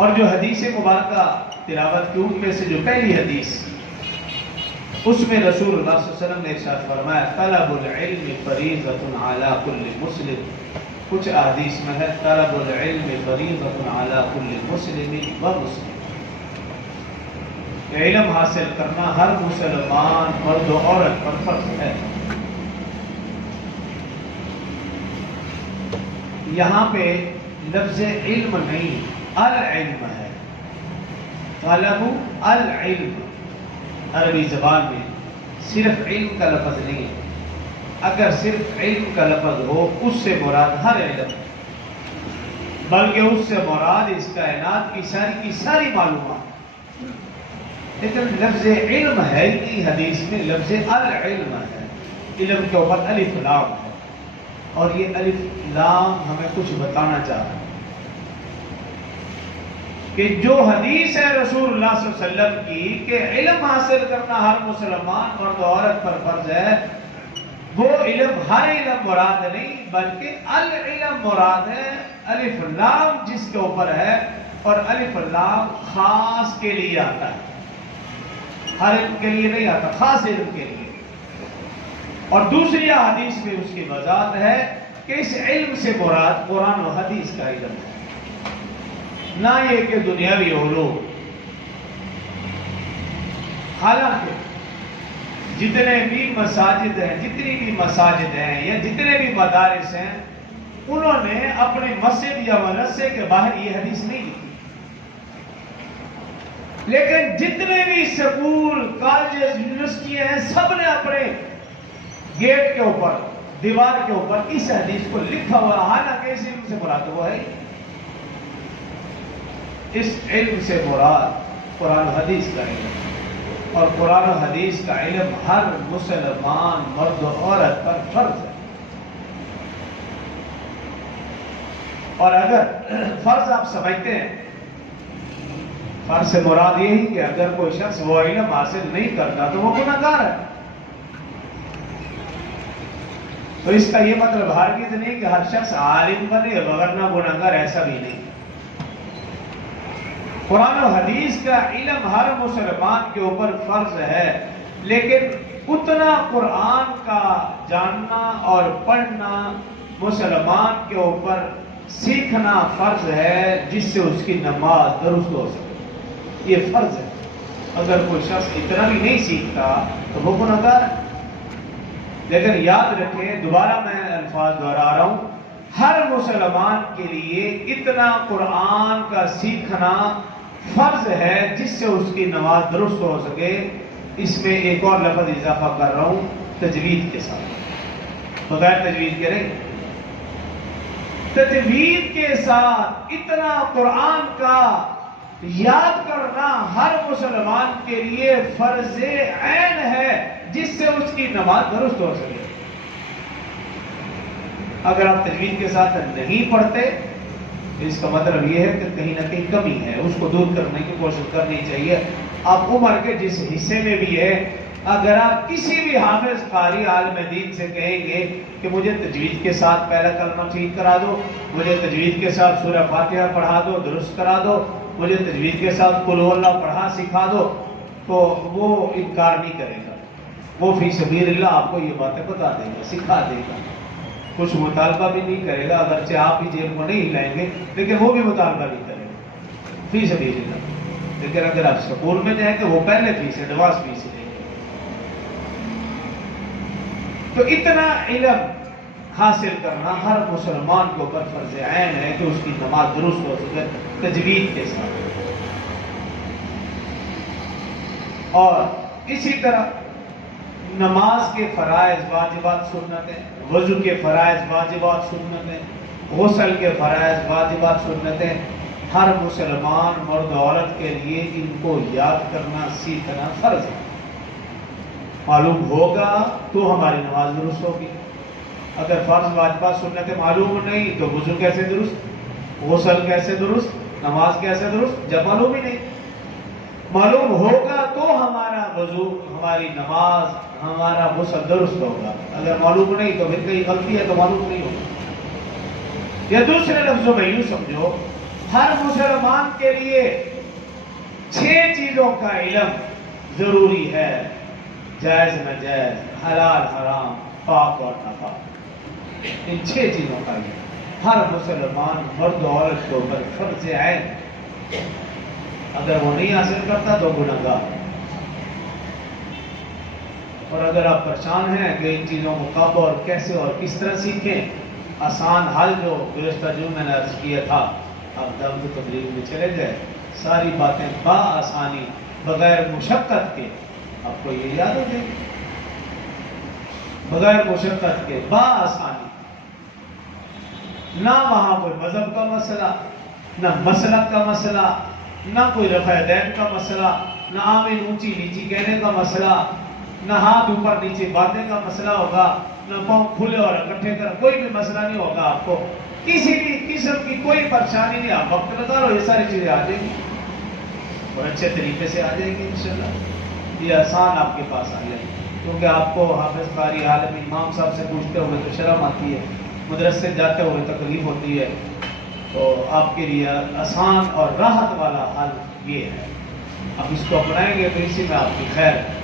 اور جو حدیث مبارکہ تلاوت کی ان میں سے جو پہلی حدیث، اس میں رسول اللہ صلی اللہ علیہ وسلم نے ارشاد فرمایا طلب العلم فریضۃ علی کل مسلم. کچھ احادیث میں ہے طلب العلم فریضۃ علی کل مسلم و مسلم. علم حاصل کرنا ہر مسلمان مرد و عورت پر فرض ہے. یہاں پہ لفظ علم نہیں العلم ہے. طلب العلم عربی زبان میں صرف علم کا لفظ نہیں ہے. اگر صرف علم کا لفظ ہو اس سے مراد ہر علم، بلکہ اس سے مراد اس کائنات کی ساری معلومات. لیکن لفظ علم ہے نہیں حدیث میں، لفظ العلم ہے. علم کے اوپر الف لام ہے، اور یہ الف لام ہمیں کچھ بتانا چاہ رہا ہے کہ جو حدیث ہے رسول اللہ صلی اللہ علیہ وسلم کی کہ علم حاصل کرنا ہر مسلمان مرد و عورت پر فرض ہے، وہ علم ہر علم مراد نہیں بلکہ العلم مراد ہے. الف لام جس کے اوپر ہے، اور الف لام خاص کے لیے آتا ہے، ہر علم کے لیے نہیں آتا، خاص علم کے لیے. اور دوسری حدیث میں اس کی وضاحت ہے کہ اس علم سے مراد قرآن و حدیث کا علم ہے، نہ یہ کہ دنیاوی علوم. حالانکہ جتنے بھی مساجد ہیں، جتنی بھی مساجد ہیں یا جتنے بھی مدارس ہیں، انہوں نے اپنے مسجد یا مدرسے کے باہر یہ حدیث نہیں لکھی. لیکن جتنے بھی سکول، کالجز، یونیورسٹیاں ہیں، سب نے اپنے گیٹ کے اوپر، دیوار کے اوپر اس حدیث کو لکھا ہوا. حالانکہ اس علم سے مراد وہ ہے، اس علم سے مراد قرآن و حدیث کا علم، اور قرآن و حدیث کا علم ہر مسلمان مرد و عورت پر فرض ہے. اور اگر فرض آپ سمجھتے ہیں، فرض سے مراد یہی کہ اگر کوئی شخص وہ علم حاصل نہیں کرتا تو وہ گناہگار ہے. تو اس کا یہ مطلب ہرگز نہیں کہ ہر شخص عالم بنے وگرنہ گناہگار، ایسا بھی نہیں. قرآن و حدیث کا علم ہر مسلمان کے اوپر فرض ہے، لیکن اتنا قرآن کا جاننا اور پڑھنا مسلمان کے اوپر سیکھنا فرض ہے جس سے اس کی نماز درست ہو سکے. یہ فرض ہے. اگر کوئی شخص اتنا بھی نہیں سیکھتا تو وہ گناہگار ہے. لیکن یاد رکھیں، دوبارہ میں الفاظ دہرا رہا ہوں، ہر مسلمان کے لیے اتنا قرآن کا سیکھنا فرض ہے جس سے اس کی نماز درست ہو سکے. اس میں ایک اور لفظ اضافہ کر رہا ہوں، تجوید کے ساتھ، بغیر تجوید کے نہیں. تجوید کے ساتھ اتنا قرآن کا یاد کرنا ہر مسلمان کے لیے فرض عین ہے جس سے اس کی نماز درست ہو سکے. اگر آپ تجوید کے ساتھ نہیں پڑھتے، اس کا مطلب یہ ہے کہ کہیں نہ کہیں کمی ہے، اس کو دور کرنے کی کوشش کرنی چاہیے. آپ عمر کے جس حصے میں بھی ہے، اگر آپ کسی بھی حافظ قاری عالم دین سے کہیں گے کہ مجھے تجوید کے ساتھ پہلا کلمہ ٹھیک کرا دو، مجھے تجوید کے ساتھ سورہ فاتحہ پڑھا دو، درست کرا دو، مجھے تجوید کے ساتھ قل ہو اللہ پڑھا سکھا دو، تو وہ انکار نہیں کرے گا. وہ فی سبیل اللہ آپ کو یہ باتیں بتا دے گا، سکھا دے گا. کچھ مطالبہ بھی نہیں کرے گا، اگرچہ آپ ہی جیل کو نہیں ہلائیں گے لیکن وہ بھی مطالبہ نہیں کرے گا فی سبیل اللہ. لیکن اگر آپ سکول میں جائیں کہ وہ پہلے فیس ایڈوانس فیس لیں گے. تو اتنا علم حاصل کرنا ہر مسلمان کے اوپر فرض عین ہے کہ اس کی نماز درست ہو سکے تجوید کے ساتھ. اور اسی طرح نماز کے فرائض واجبات سنتیں، وضو کے فرائض واجبات سنتیں، غسل کے فرائض واجبات سنتیں، ہر مسلمان مرد و عورت کے لیے ان کو یاد کرنا سیکھنا فرض ہے. معلوم ہوگا تو ہماری نماز درست ہوگی. اگر فرض واجبات سنتیں معلوم نہیں تو وضو کیسے درست، غسل کیسے درست، نماز کیسے درست؟ جب معلوم ہی نہیں. معلوم ہوگا تو ہمارا وضو، ہماری نماز، ہمارا غسل درست ہوگا. اگر معلوم نہیں تو پھر کہیں غلطی ہے تو معلوم نہیں ہوگا. یا دوسرے لفظوں میں یوں سمجھو ہر مسلمان کے لیے 6 چیزوں کا علم ضروری ہے، جائز ناجائز، حلال حرام، پاک اور ناپاک۔ ان 6 چیزوں کا علم ہر مسلمان مرد و عورت کے اوپر فرض عین، اگر وہ نہیں حاصل کرتا تو گنہگار۔ اور اگر آپ پریشان ہیں کہ ان چیزوں کو کب اور کیسے اور کس طرح سیکھیں، آسان حل جو گزشتہ جمعہ میں نے عرض کیا تھا، آپ درد تبلیغ میں چلے گئے، ساری باتیں بآسانی بغیر مشقت کے آپ کو یہ یاد ہو جائے گی، بغیر مشقت کے بآسانی۔ نہ وہاں کوئی مذہب کا مسئلہ، نہ مسلک کا مسئلہ، نہ کوئی رفع دین کا مسئلہ، نہ آمین اونچی نیچی کہنے کا مسئلہ، نہ ہاتھ اوپر نیچے باتیں کا مسئلہ ہوگا، نہ پاؤں کھلے اور اکٹھے کر، کوئی بھی مسئلہ نہیں ہوگا آپ کو، کسی بھی قسم کی کوئی پریشانی نہیں۔ آپ وقت لگا لو، یہ ساری چیزیں آ جائیں گی اور اچھے طریقے سے آ جائیں گی انشاءاللہ، یہ آسان آپ کے پاس آ جائے گی۔ کیونکہ آپ کو حافظ قاری عالم امام صاحب سے پوچھتے ہوئے تو شرم آتی ہے، مدرسے جاتے ہوئے تکلیف ہوتی ہے، تو آپ کے لیے آسان اور راحت والا حل یہ ہے، آپ اس کو اپنائیں گے تو اسی میں آپ کی خیر ہے۔